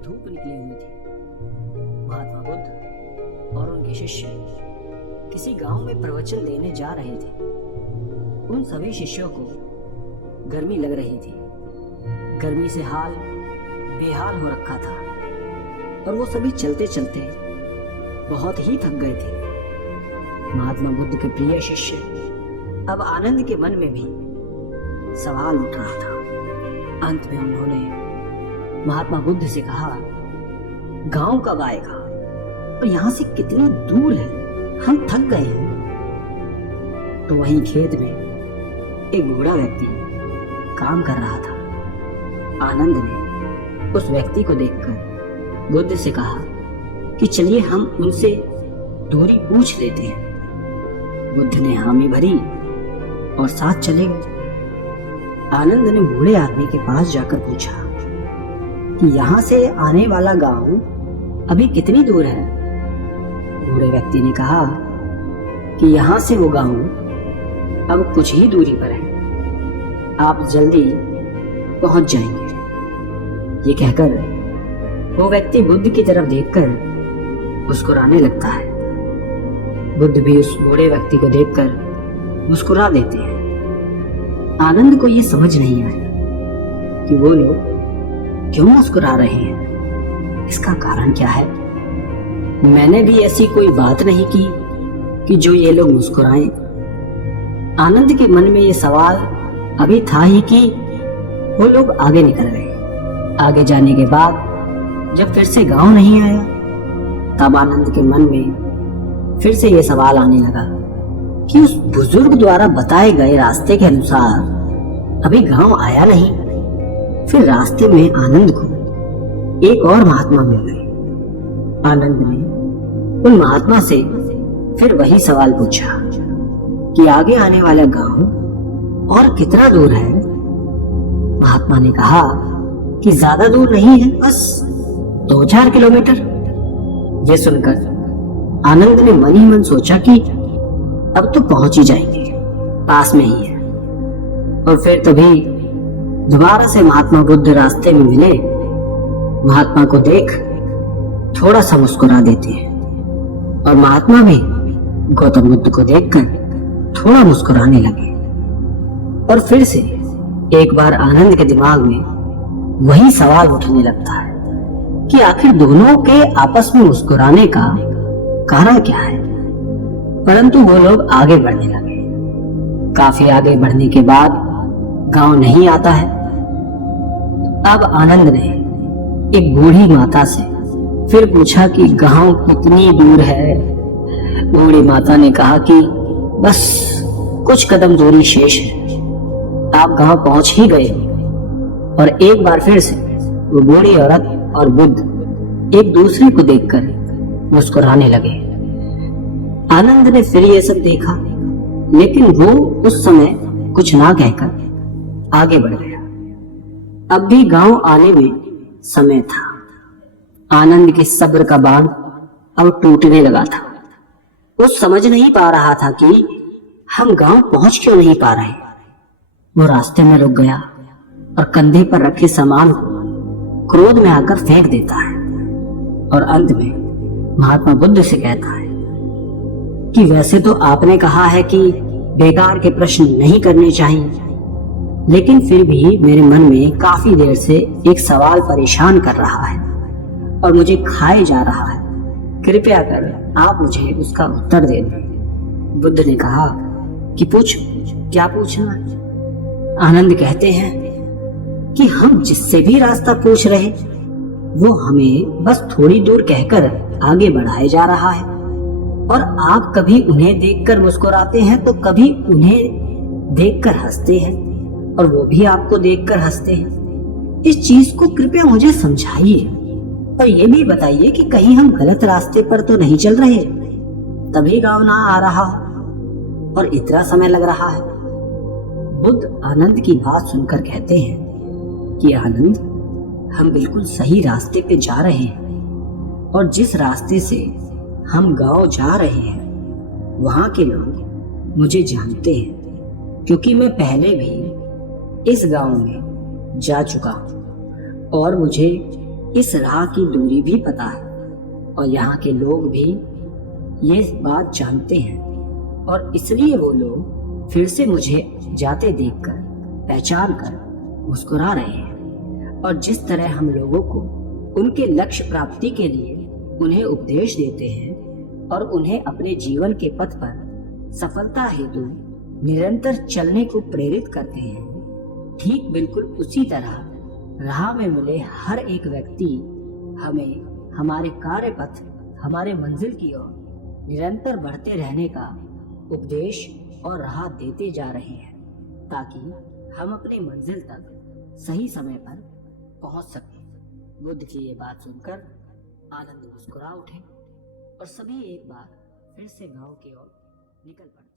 धूप निकली हुई थी। महात्मा बुद्ध और उनके शिष्य किसी गांव में प्रवचन देने जा रहे थे। उन सभी शिष्यों को गर्मी लग रही थी। गर्मी से हाल बेहाल हो रखा था और वो सभी चलते चलते बहुत ही थक गए थे। महात्मा बुद्ध के प्रिय शिष्य अब आनंद के मन में भी सवाल उठ रहा था। अंत में उन्होंने महात्मा बुद्ध से कहा, गांव कब आएगा और यहाँ से कितनी दूर है, हम थक गए हैं। तो वहीं खेत में एक बूढ़ा व्यक्ति काम कर रहा था। आनंद ने उस व्यक्ति को देखकर बुद्ध से कहा कि चलिए हम उनसे दूरी पूछ लेते हैं। बुद्ध ने हामी भरी और साथ चले गए। आनंद ने बूढ़े आदमी के पास जाकर पूछा कि यहाँ से आने वाला गांव अभी कितनी दूर है। बूढ़े व्यक्ति ने कहा कि यहाँ से वो गांव अब कुछ ही दूरी पर है, आप जल्दी पहुंच जाएंगे। ये कहकर वो व्यक्ति बुद्ध की तरफ देखकर मुस्कुराने लगता है। बुद्ध भी उस बूढ़े व्यक्ति को देखकर मुस्कुरा देते हैं। आनंद को ये समझ नहीं आया कि वो लोग क्यों मुस्कुरा रहे हैं, इसका कारण क्या है। मैंने भी ऐसी कोई बात नहीं की कि जो ये लोग मुस्कुराएं। आनंद के मन में ये सवाल अभी था ही कि वो लोग आगे निकल गए। आगे जाने के बाद जब फिर से गांव नहीं आया, तब आनंद के मन में फिर से ये सवाल आने लगा कि उस बुजुर्ग द्वारा बताए गए रास्ते के अनुसार अभी गांव आया नहीं। फिर रास्ते में आनंद को एक और महात्मा मिल गए। आनंद ने उन महात्मा से फिर वही सवाल पूछा कि आगे आने वाला गांव और कितना दूर है। महात्मा ने कहा कि ज्यादा दूर नहीं है, बस 2-4 किलोमीटर। ये सुनकर आनंद ने मन ही मन सोचा कि अब तो पहुंच ही जाएंगे, पास में ही है। और फिर तभी दोबारा से महात्मा बुद्ध रास्ते में मिले। महात्मा को देख थोड़ा सा मुस्कुरा देते हैं और महात्मा भी गौतम बुद्ध को देखकर थोड़ा मुस्कुराने लगे। और फिर से एक बार आनंद के दिमाग में वही सवाल उठने लगता है कि आखिर दोनों के आपस में मुस्कुराने का कारण क्या है। परंतु वो लोग आगे बढ़ने लगे। काफी आगे बढ़ने के बाद गांव नहीं आता है। अब आनंद ने एक बूढ़ी माता से फिर पूछा कि गांव कितनी दूर है। बूढ़ी माता ने कहा कि बस कुछ कदम दूरी शेष है, आप गांव पहुंच ही गए। और एक बार फिर से वो बूढ़ी औरत और बुद्ध एक दूसरे को देखकर मुस्कुराने लगे। आनंद ने फिर ये सब देखा, लेकिन वो उस समय कुछ ना कहकर आगे बढ़ गया। अब भी गांव आने में समय था। आनंद के सब्र का बांध अब टूटने लगा था। वो समझ नहीं पा रहा था कि हम गांव पहुंच क्यों नहीं पा रहे। वो रास्ते में रुक गया और कंधे पर रखे सामान को क्रोध में आकर फेंक देता है और अंत में महात्मा बुद्ध से कहता है कि वैसे तो आपने कहा है कि बेकार के प्रश्न नहीं करने चाहिए, लेकिन फिर भी मेरे मन में काफी देर से एक सवाल परेशान कर रहा है और मुझे खाए जा रहा है। कृपया कर आप मुझे उसका उत्तर दे दें। बुद्ध ने कहा कि पूछ, क्या पूछना। आनंद कहते हैं कि हम जिससे भी रास्ता पूछ रहे वो हमें बस थोड़ी दूर कहकर आगे बढ़ाए जा रहा है और आप कभी उन्हें देखकर मुस्कुराते हैं तो कभी उन्हें देखकर हंसते हैं और वो भी आपको देखकर हंसते हैं। इस चीज को कृपया मुझे समझाइए और ये भी बताइए कि कहीं हम गलत रास्ते पर तो नहीं चल रहे, तभी गांव ना आ रहा और इतना समय लग रहा है। बुद्ध आनंद की बात सुनकर कहते हैं कि आनंद, हम बिल्कुल सही रास्ते पे जा रहे हैं और जिस रास्ते से हम गांव जा रहे हैं वहां के लोग मुझे जानते हैं, क्योंकि मैं पहले भी इस गांव में जा चुका हूं और मुझे इस राह की दूरी भी पता है और यहाँ के लोग भी ये बात जानते हैं और इसलिए वो लोग फिर से मुझे जाते देखकर पहचान कर मुस्कुरा रहे हैं। और जिस तरह हम लोगों को उनके लक्ष्य प्राप्ति के लिए उन्हें उपदेश देते हैं और उन्हें अपने जीवन के पथ पर सफलता हेतु निरंतर चलने को प्रेरित करते हैं, ठीक बिल्कुल उसी तरह राह में मिले हर एक व्यक्ति हमें हमारे कार्य पथ, हमारे मंजिल की ओर निरंतर बढ़ते रहने का उपदेश और राह देते जा रहे हैं, ताकि हम अपने मंजिल तक सही समय पर पहुंच सकें। बुद्ध की ये बात सुनकर आनंद मुस्कुरा उठे और सभी एक बार फिर से गांव की ओर निकल पड़े।